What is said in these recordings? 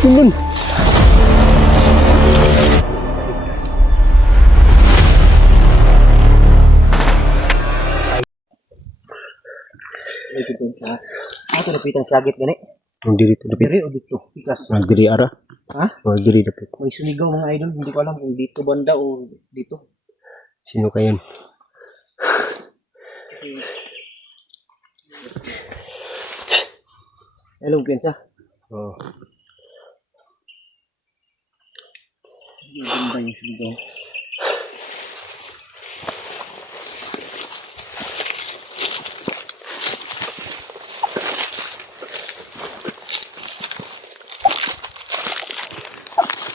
Yun. Ay, lapitan sa agit gani. Diri to dapit. Diri o dito? Pikas. Magdiri ara. Ha? Magdiri dapit. May suligaw mga idol. Hindi ko alam kung dito banda o dito. Sino kayon? Hello, Kensa. Oh. Banda yung suligaw.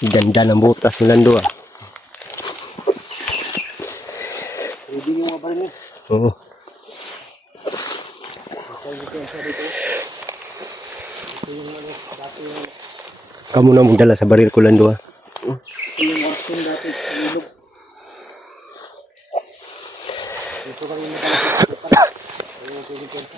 Ganda ng butas ng Lando ah. Ready yung mga baril niya. Oo. Kamu na magdala sa baril ko Lando ah. Yung orson dati. Ilog. Ito kami nagkakita. Ayun, pwede Kensa.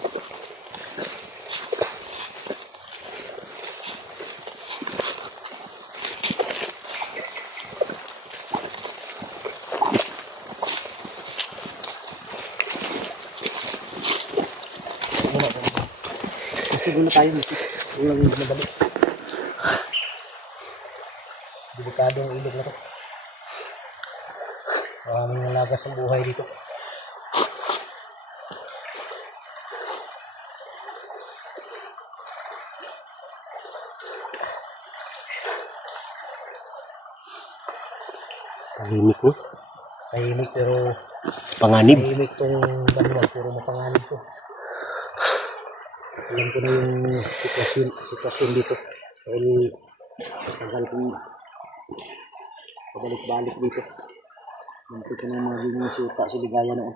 Siguro tayo musik. Walang madali. Delikado ang ilog na to. Maraming nalagas ang buhay dito. Tahimik no? Tahimik pero Panganib. tahimik tong banwa. Puro mapanganib to. Alam ko na yung sitwasyon dito. Dahil tagal kong pabalik-balik dito. Nanti ko na maging suta si Ligaya noon.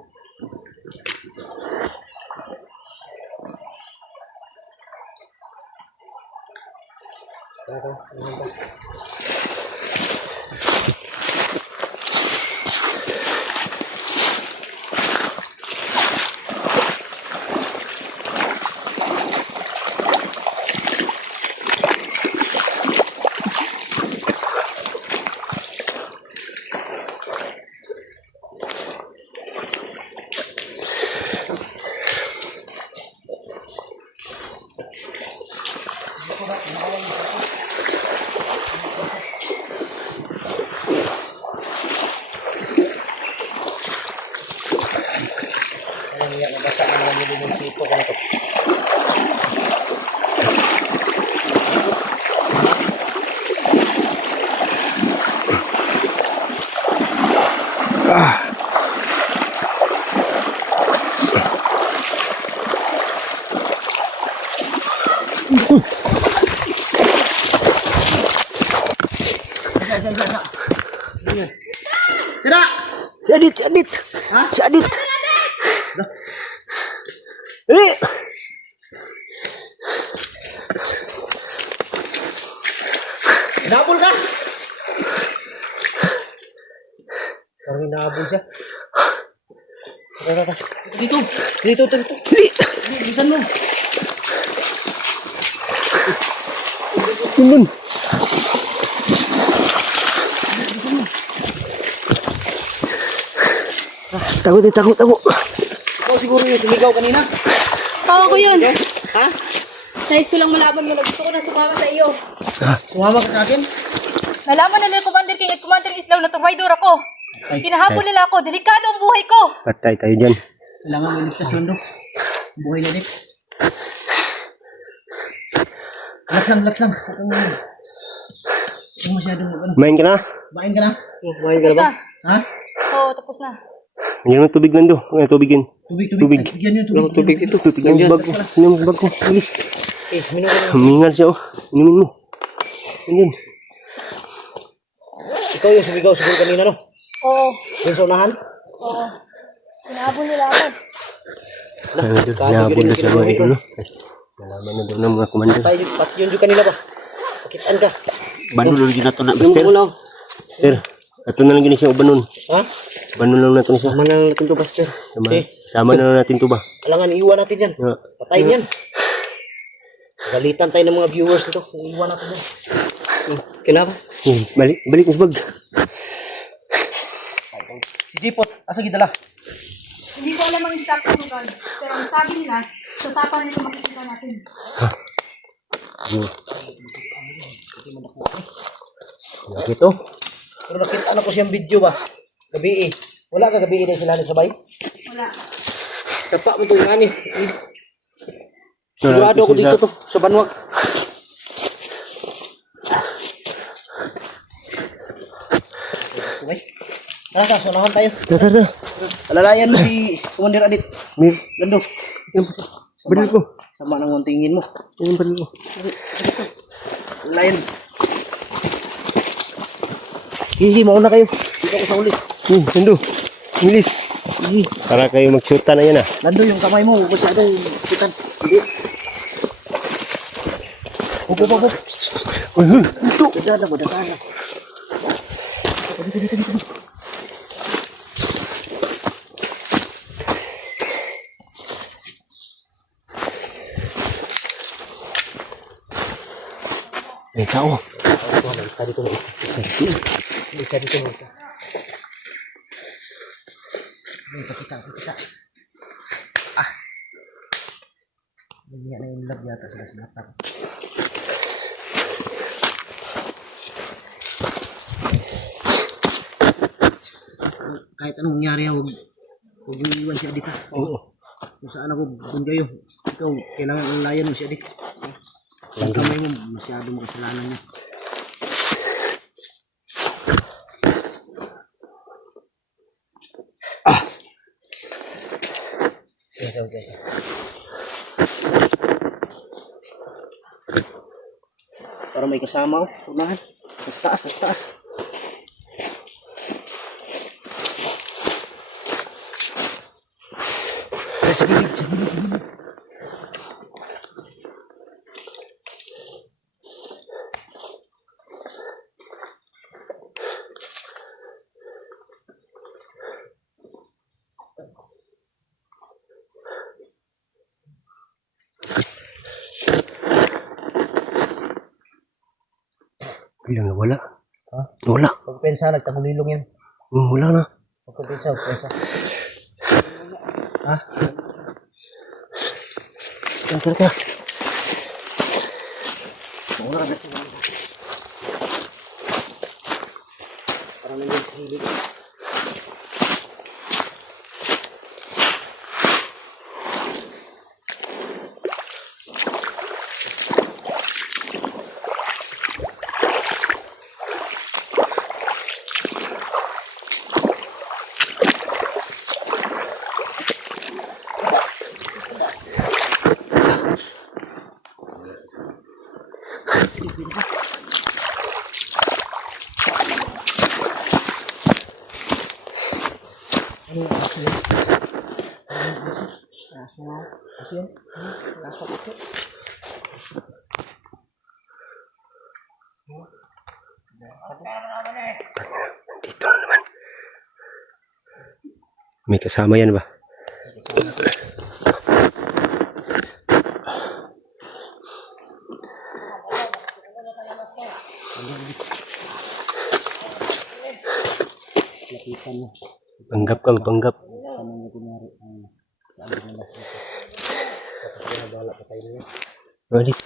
Alam niya, nabasa na naman yung sito ko na to. Sira! Si Adit! Ha? Si Adit! Eh! Nabol ka! Parang nabol siya. Tara. Dito! Dito! Bilisan mo! Yun. Takot. Ikaw siguro yung sumigaw kanina? Oo ko yun. Ha? Nais ko lang malaman mo na gusto ko na sumama sa iyo. Sumama ka sa akin? Nalaman nila yung Commander King at Commander Islaw na tumaydor ako. Ay, Hinahabol nila ako. Delikado ang buhay ko. Patay tayo dyan. kailangan mo ligtas lang do. Buhay na din. Relax lang. Huwag masyadong ano. Main ka na? Bain ka na? Tapos na. Ha? Oo, tapos na. Yan ang tubig Lando. Ang tubigin. Tubig. Yan yung tubig. Dito. Tubig yung bag ko. Yung bag ko. Bilis. Minum ka na. Humingal siya oh. Inumin mo. Yan. Ikaw yung sumigaw siguro kanina no? Oo. Yung sa unahan? Oo. Hinahabol nila ako. Nahabol na siya mga idol no. Nalaman na daw ng mga komando. Pati yun yung kanila ba? Pakitaan ka. Banul ulit na ito na. Baster. Sir. Ito na lang gini siya ubanon. Ha? Banul lang natin siya. Sama na lang natin to, Buster. Sama na lang natin to ba? Alangan, iwan natin yan. Yeah. Patayin yan. Galitan tayo ng mga viewers ito. Iwan natin yan. Kinapa? Balik mo sa bag. Si Jipot, asa gidala? Hindi ko alam ang exact lugar. Pero ang sabi nila, sa tapa nito makikita natin. Ito. Pero nakita na ko siyang video ba? Gabi eh. Wala ka gabi din sila ni sabay? Wala. Sapa mo to yung ani. Sigurado ako dito to, sa Banwag. Okay. Tara ka, sunahan tayo. Tara. Alalayan mo si Commander Adit. Mir, Gando. baril ko. Sama ng tingin mo. Yung baril ko. Alalayan. Hihi, mauna kayo. Dito ako sa ulit. Nando. Bilis. Hihi. Para kayo mag-shoota na yan ah. Lando, yung kamay mo, masyadong sitan. Hindi. Upo. Ito. Dadala mo, dadala. Dito. May tao. Isa dito na isa. Isa dito na isa. Kita. Hindi na yung lab yata sila sinatap. Kahit anong mangyari, huwag iiwan si Adik. Oo. Kung saan ako bunjayo, ikaw kailangan ang layan mo si Adik. Ang kamay mo, masyado mo kasalanan niya. Okay. Para may kasama ko, unahan. Sa taas. Sa gilid. Bilang nawala. Ha? Wala. Pagpensa, nagtagulilong yan. Wala na. Pagpensa. Ha? Tara. Mauna ka dito. Parang nandiyan sa hilig. Ano yung aso yun? Aso yun? Aso ito? Dito na naman. May kasama yan ba? Lapitan mo. Panggap ka, panggap. Ano yung kunwari ang sabi nila dito. Tapos pinabala pa tayo niya. Balik.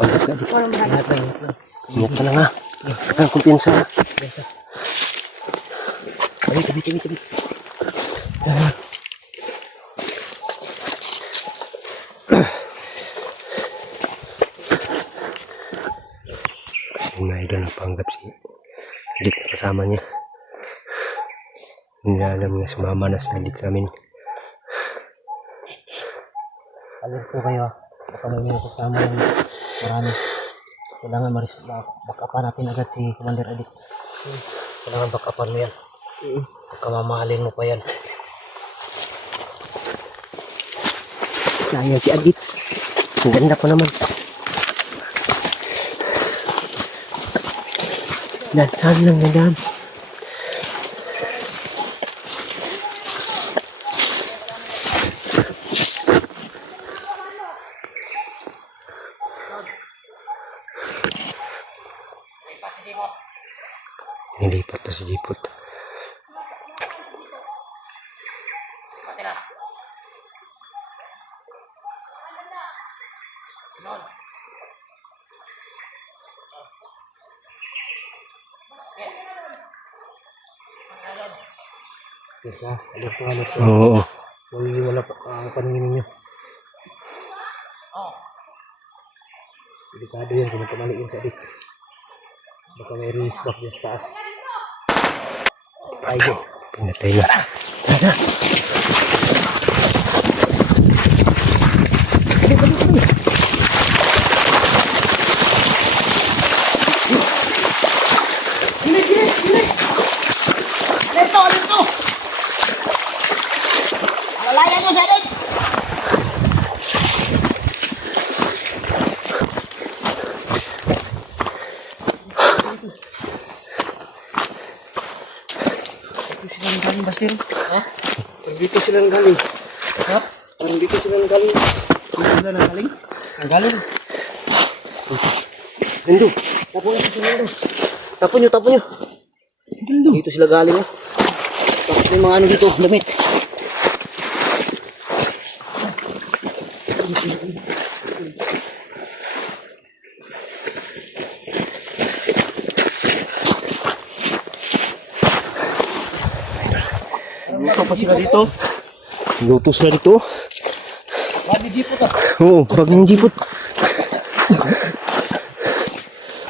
Panggap ka dito. Ingat lang. Ingat ka lang ha. Ang kumpiyansa. Biasa. Tabi. Yung mga idol na panggap si Dik na kasama niya. Hindi na alam na sumama na si Dik sa amin. Alerto kayo ha. Baka may mga kasama yung marami. Kailangan backupan natin agad si Commander Adik. Kailangan backupan mo yan. Baka mamahalin mo pa yan. Sayang si Adit. Ang ganda pa naman. Dandan. Nilipat na si Jipot. Pensa, alert po. Oo. Wala pa ang paningin ninyo. Delikado yan kung kamaliin sa dik. Baka may risk back dyan sa taas. Ayun. Pinatay na. Tara. Alerto! Walayan nyo sa adik! Silang galing, Basir. Ha? Parang dito silang galing. Ha? Parang dito silang galing. Dito sila nang galing? Ang galing. Nando. Tapon nyo si Nando. Tapon nyo. Dito sila galing. Tapos may mga ano dito, damit. Luto pa sila dito. Luto sila dito. Babi jipot ah. Oo, bagong Jipot.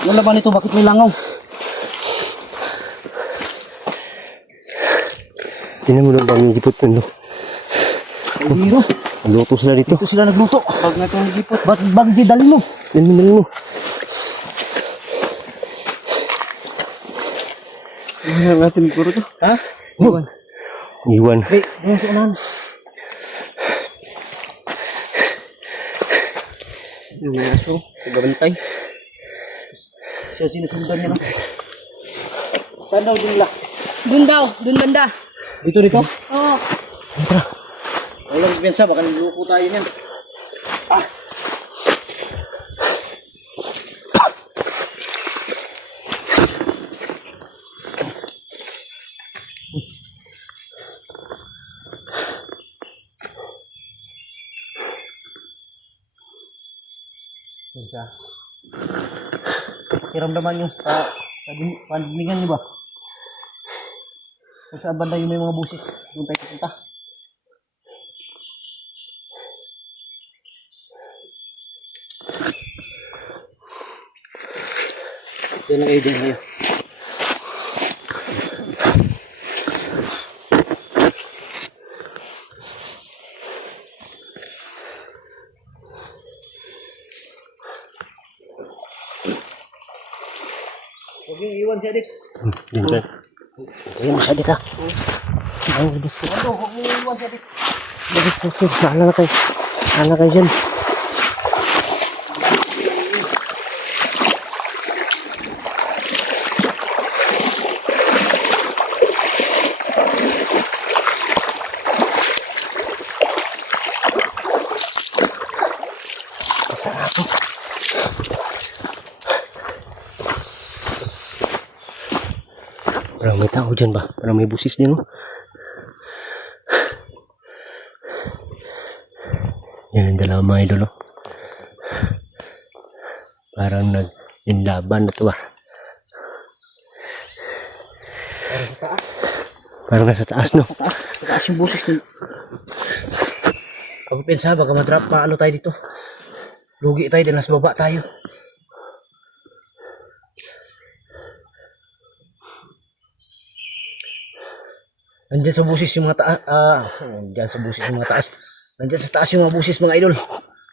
Wala ba nito? Bakit may langaw? Tingnan mo lang bagong Jipot. Ano? Biro. Luto sila dito. Dito sila nagluto. Bag na itong jipot. Bag di dali mo. Dali mo. Ano natin puro to? Ha? Iwan. Iwan. Hey, doon sa unahan. Yung may aso, nagbabantay. Siya sinusundan niya. Saan daw din la? Dun banda. Dito. Oo. Walang dispensa, baka niluko tayo niyan. Ah! Dispensa. Kiramdaman nyo, pandiningan nyo ba? Kung saan banda yung may mga busis, doon tayo pupunta. Diyan lang kayo, diyan kayo. Huwag yung iwan siya, Dik. Yan ka. Ayun mo siya, Dik, ha? Huwag yung iwan siya, Dik. Bahala na kayo dyan. Parang may tao dyan ba? Parang may busis dyan, no? Yan ang dalawa mga idol, no? Parang nag-inlaban na to, ba? Parang nasa taas, no? Taas yung busis nun. Ako pensa, baka matrap pa ano tayo dito. Lugi tayo, din nasa baba tayo. Nandyan sa busis yung mga taas. Nandyan sa busis yung mga taas. Nandyan sa taas yung mga busis, mga idol.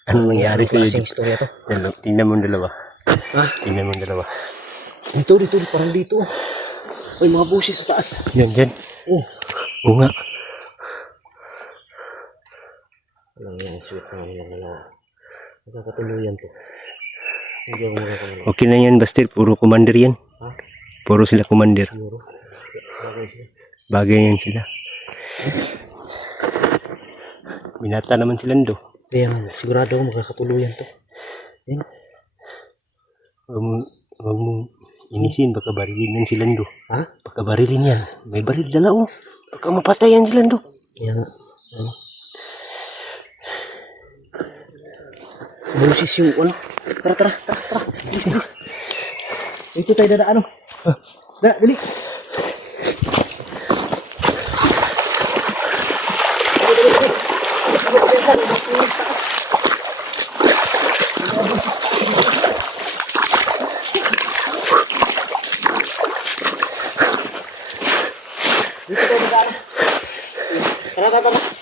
Anong nangyari sa iyo? Klaseng istorya to. Tingnan mo yung dalawa. Ha? Tingnan mo yung dalawa. Dito, parang dito. Ay, mga busis sa taas. Yan, dyan. Oh. Oo nga. Alam yan, sweet na nilang dalawa. Magkakatuluyan to. Hindi ako magkakatuluyan. Okay na yan, Bastir. Puro commander yan. Ha? Puro sila commander. Siguro. Bagay siya. Bagay yan sila. Binata naman sila do. Kaya sigurado ako magkakatuluyan to. Yan. Huwag mo inisin, baka barilin yan si Lando. Ha? Baka barilin yan. May baril dala oh. Baka mapatay yan si Lando. Yan. Ano? Boses yung ano. Tara. Bilis. Ito tayo dadaan. Dali. Dito tayo dadaan. Tara.